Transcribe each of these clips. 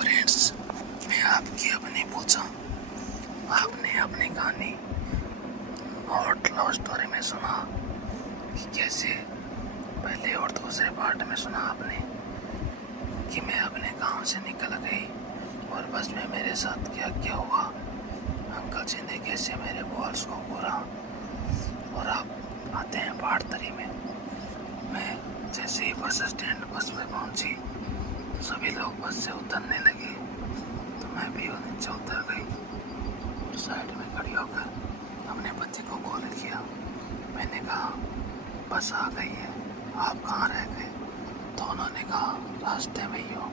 Friends, मैं आपकी अपनी पूछा। आपने अपनी कहानी और लव स्टोरी में सुना कि कैसे पहले और दूसरे पार्ट में सुना आपने कि मैं अपने गांव से निकल गई और बस में मेरे साथ क्या क्या हुआ। अंकल जी ने कैसे मेरे बॉल्स को पूरा। और आप आते हैं पार्ट 3 में। मैं जैसे ही बस स्टैंड बस में पहुंची तो सभी लोग बस से उतरने लगे, तो मैं भी नीचे उतर गई और साइड में खड़ी होकर अपने पति को कॉल किया। मैंने कहा बस आ गई है, आप कहाँ रह गए? तो उन्होंने कहा रास्ते में ही हो,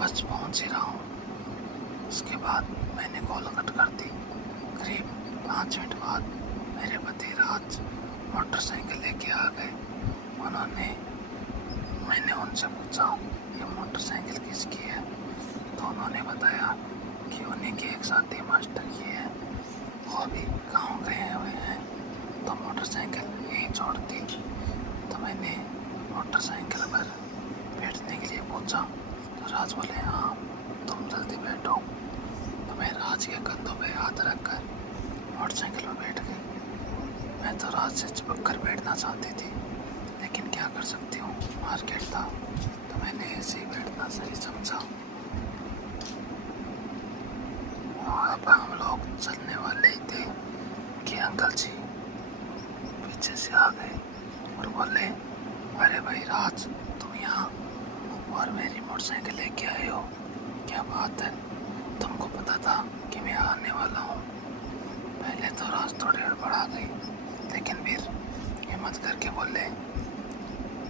बस पहुँच ही रहा हूँ। उसके बाद मैंने कॉल कट कर दी। करीब 5 मिनट बाद मेरे पति राज मोटरसाइकिल लेके आ गए। मैंने उनसे पूछा ये मोटरसाइकिल किसकी है, तो उन्होंने बताया कि उन्हीं के एक साथी मास्टर ये है, वो अभी गाँव गए हुए हैं तो मोटरसाइकिल यहीं छोड़ दी। तो मैंने मोटरसाइकिल पर बैठने के लिए पूछा तो राज बोले हाँ तुम जल्दी बैठो। तो मैं राज के कंधों पे हाथ रखकर मोटरसाइकिल पर बैठ गई। मैं तो राज से चिपक कर बैठना चाहती थी, लेकिन क्या कर सकती हूँ, मार्केट था तो मैंने ऐसे ही बैठना सही समझा। अब हम लोग चलने वाले ही थे कि अंकल जी पीछे से आ गए और बोले अरे भाई राज तुम यहाँ और मेरी मोटरसाइकिल लेके आए हो, क्या बात है? तुमको पता था कि मैं आने वाला हूँ? पहले तो राज थोड़ी हड़बड़ा गई, लेकिन फिर हिम्मत करके बोले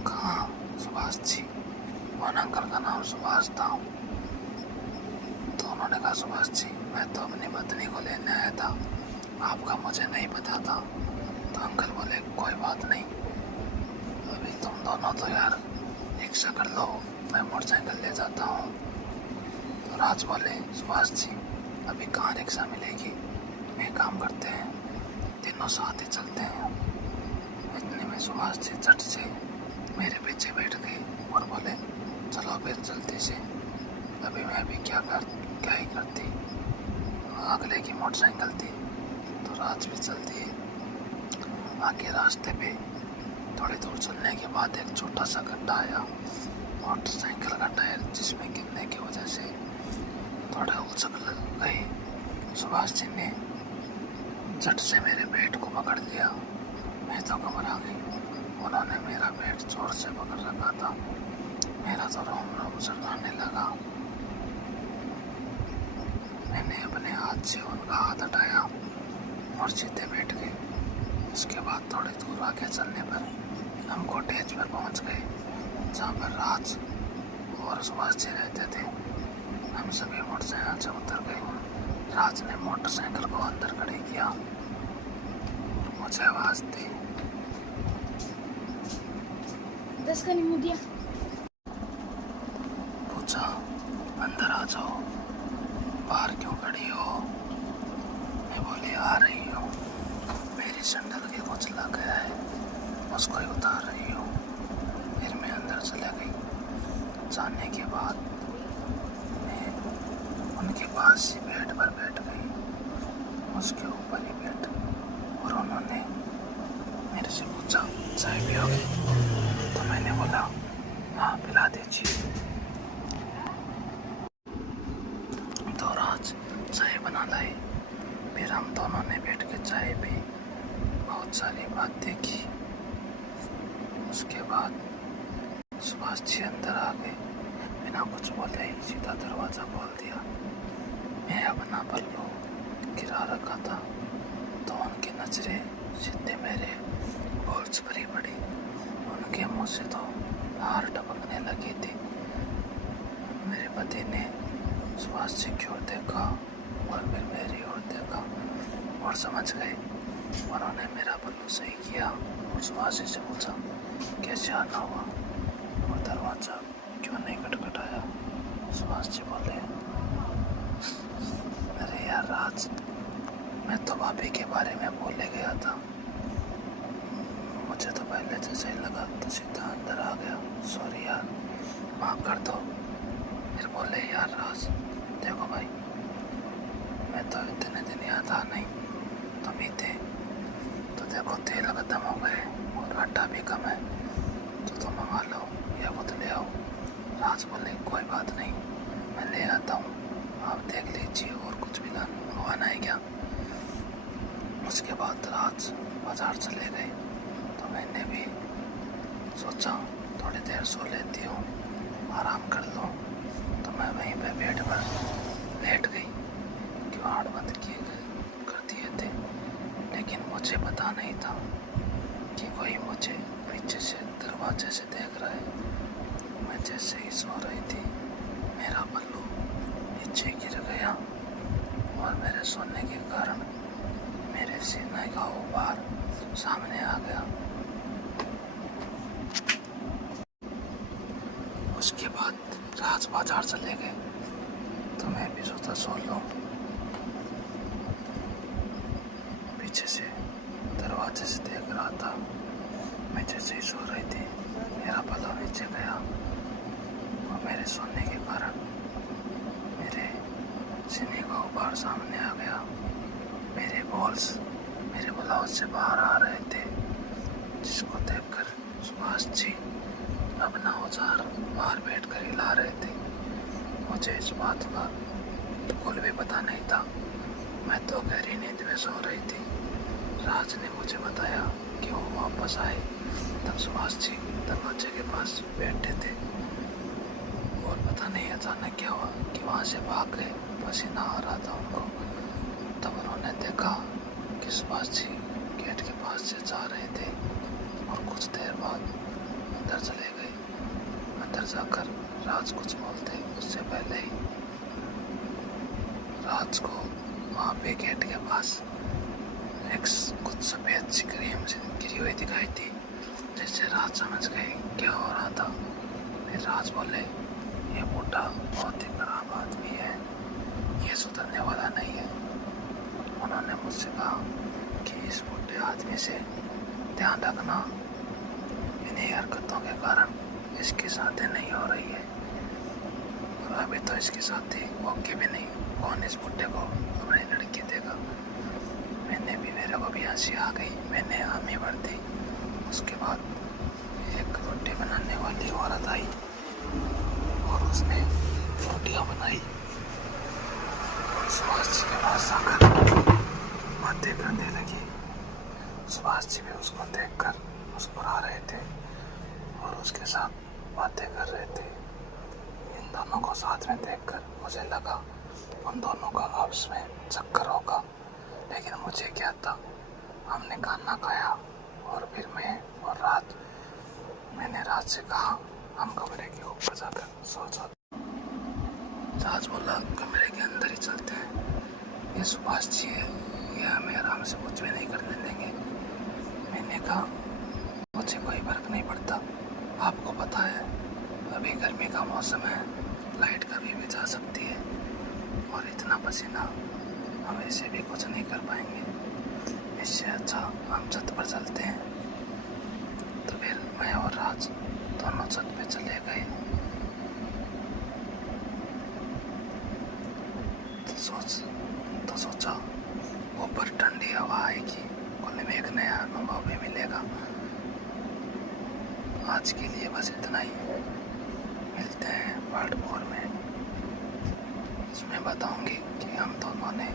कहाँ? सुभाष जी। उन अंकल का नाम सुभाष था। तो उन्होंने कहा सुभाष जी मैं तो अपनी पत्नी को लेने आया था, आपका मुझे नहीं पता था। तो अंकल बोले कोई बात नहीं, अभी तुम दोनों तो यार रिक्शा कर लो, मैं मोटरसाइकिल ले जाता हूँ। तो राज बोले सुभाष जी अभी कहाँ रिक्शा मिलेगी, एक काम करते हैं तीनों साथ ही चलते हैं। इतने में सुभाष जी झट से मेरे पीछे बैठ गए और बोले चलो फिर जल्दी से। अभी मैं भी क्या ही करती, अगले की मोटरसाइकिल थी तो राज भी चल दिए। आगे रास्ते पे थोड़ी दूर चलने के बाद एक छोटा सा गड्ढा आया। मोटरसाइकिल का टायर जिसमें गिरने की वजह से थोड़ा उछल गए। सुभाष जी ने झट से मेरे पेट को पकड़ लिया। मैं तो घबरा गई। उन्होंने मेरा पेट जोर से पकड़ रखा था, मेरा तो रोम रोम सरकाने लगा। मैंने अपने हाथ से उनका हाथ हटाया और सीधे बैठ गए। उसके बाद थोड़ी दूर आगे चलने पर हम कॉटेज पर पहुंच गए, जहाँ पर राज और सुभाष जी रहते थे। हम सभी मोटरसाइकिल से उतर गए। राज ने मोटरसाइकिल को अंदर खड़े किया, मुझे आवाज दी 10 का नींबू दिया। पूछा अंदर आ जाओ, बाहर क्यों खड़ी हो? मैं बोली आ रही हूँ, मेरी सैंडल के कुछ लग गया है, उसको ही उतार रही हूँ। फिर मैं अंदर चला गई। जाने के बाद मैं उनके पास ही बेड पर बैठ गई, उसके ऊपर ही बैठ। और उन्होंने मेरे से पूछा चाय पियोगे? तो मैंने बोला हाँ पिला दीजिए। तो राज चाय बना लाए। फिर हम दोनों ने बैठ के चाय पी, बहुत सारी बातें की। उसके बाद सुभाष जी अंदर आ गए, बिना कुछ बोले ही सीधा दरवाज़ा खोल दिया। मैं अपना पल्लू गिरा रखा था तो उनकी नजरें सीधे मेरे बॉल्स पर ही पड़ी। उनके मुंह से तो हार टपकने लगी थी। मेरे पति ने सुभाष जी की ओर देखा और फिर मेरी ओर देखा और समझ गए। उन्होंने मेरा पल्लू सही किया और सुभाष जी से पूछा कैसे आना हुआ और दरवाज़ा क्यों नहीं खटखटाया? सुभाष जी बोले अरे यार राज, मैं तो भाभी के बारे में बोले गया था, मुझे तो पहले जैसे ही लगा तो सीधा अंदर आ गया। सॉरी यार, माफ़ कर दो। फिर बोले यार राज देखो भाई, मैं तो इतने दिन यहाँ था नहीं, तुम ही थे, तो देखो तेल खत्म हो गए और आटा भी कम है, तो तुम मंगा लो या खुद ले आओ। राज बोले कोई बात नहीं, मैं ले आता हूँ, आप देख लीजिए और कुछ भी मंगवाना है क्या। उसके बाद राज बाजार चले गए, तो मैंने भी सोचा थोड़ी देर सो लेती हूँ, आराम कर लूँ, तो मैं वहीं पे बेड पर लेट गई। किवाड़ बंद किए गए कर दिए थे, लेकिन मुझे पता नहीं था कि कोई मुझे पीछे से दरवाजे से देख रहा है। मैं जैसे ही सो रही थी, मेरा पल्लू नीचे गिर गया और मेरे सोने के कारण मेरे सीने का उभार सामने आ गया। उसके बाद राज बाजार चले गए, तो मैं भी सोचा सो लूं। पीछे से दरवाजे से देख रहा था, मैं जैसे ही सो रही थी, मेरा पल्लू नीचे गया और मेरे सोने के कारण मेरे सीने का उभार सामने आ गया। मेरे बॉल्स मेरे ब्लाउज से बाहर आ रहे थे, जिसको देखकर सुभाष जी अपना औजार बाहर बैठकर हिला रहे थे। मुझे इस बात का बिल्कुल भी पता नहीं था, मैं तो गहरी नींद में सो रही थी। राज ने मुझे बताया कि वो वापस आए, तब सुभाष जी दरवाजे के पास बैठे थे और पता नहीं अचानक क्या हुआ कि वहाँ से भाग गए। पसीना आ रहा था उनको, तब उन्होंने देखा कि सुभाष जी गेट के पास से जा रहे थे और कुछ देर बाद अंदर चले गए। अंदर जाकर राज कुछ बोलते उससे पहले ही राज को वहाँ पे गेट के पास एक कुछ सफ़ेद सी क्रीम से गिरी हुई दिखाई थी, जिससे राज समझ गए क्या हो रहा था। फिर राज बोले ये बूढ़ा बहुत ही खराब आदमी है, ये सुधरने वाला नहीं है। उन्होंने मुझसे कहा कि इस बूढ़े आदमी से ध्यान रखना, इन्हीं हरकतों के कारण इसकी शादी नहीं हो रही है और अभी तो इसकी शादी होगी भी नहीं। कौन इस बूढ़े को अपनी लड़की देगा। मेरे को भी हंसी आ गई, मैंने हामी भर दी। उसके बाद एक रोटी बनाने वाली औरत आई और उसने रोटियां बनाई और सुभाष जी के पास आकर बातें करने लगी। सुभाष जी भी उसको देखकर मुस्कुरा रहे थे और उसके साथ बातें कर रहे थे। इन दोनों को साथ में देखकर मुझे लगा उन दोनों का आपस में चक्कर होगा, लेकिन मुझे क्या था। हमने खाना खाया और फिर मैंने राज से कहा हम कमरे के ऊपर जाकर सो जाते। राज बोला कमरे के अंदर ही चलते हैं, ये सुभाष जी है, ये हमें आराम से कुछ भी नहीं करने देंगे। मैंने कहा मुझे कोई फर्क नहीं पड़ता, आपको पता है अभी गर्मी का मौसम है, लाइट कभी भी जा सकती है और इतना पसीना हम ऐसे भी कुछ नहीं कर पाएंगे, इससे अच्छा हम छत पर चलते हैं। तो फिर मैं और राज दोनों छत पे चले गए। तो सोचा ऊपर ठंडी हवा आएगी, खुले में एक नया अनुभव भी मिलेगा। आज के लिए बस इतना ही, मिलते हैं पार्ट 4 में। इसमें बताऊंगी कि हम दोनों ने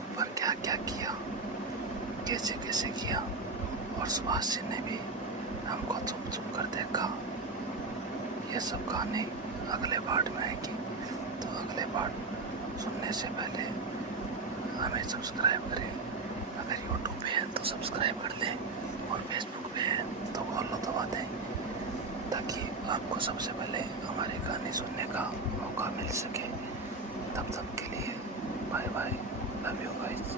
ऊपर क्या क्या किया, कैसे कैसे किया, और सुभाष जी ने भी हमको चुप चुप कर देखा। ये सब कहानी अगले पार्ट में आएगी, तो अगले पार्ट सुनने से पहले हमें सब्सक्राइब करें। अगर यूट्यूब पे है तो सब्सक्राइब कर लें और फेसबुक पे है तो फॉलो दबा दें, ताकि आपको सबसे पहले हमारी कहानी सुनने का मौका मिल सके। तब तक के लिए bye bye, love you guys.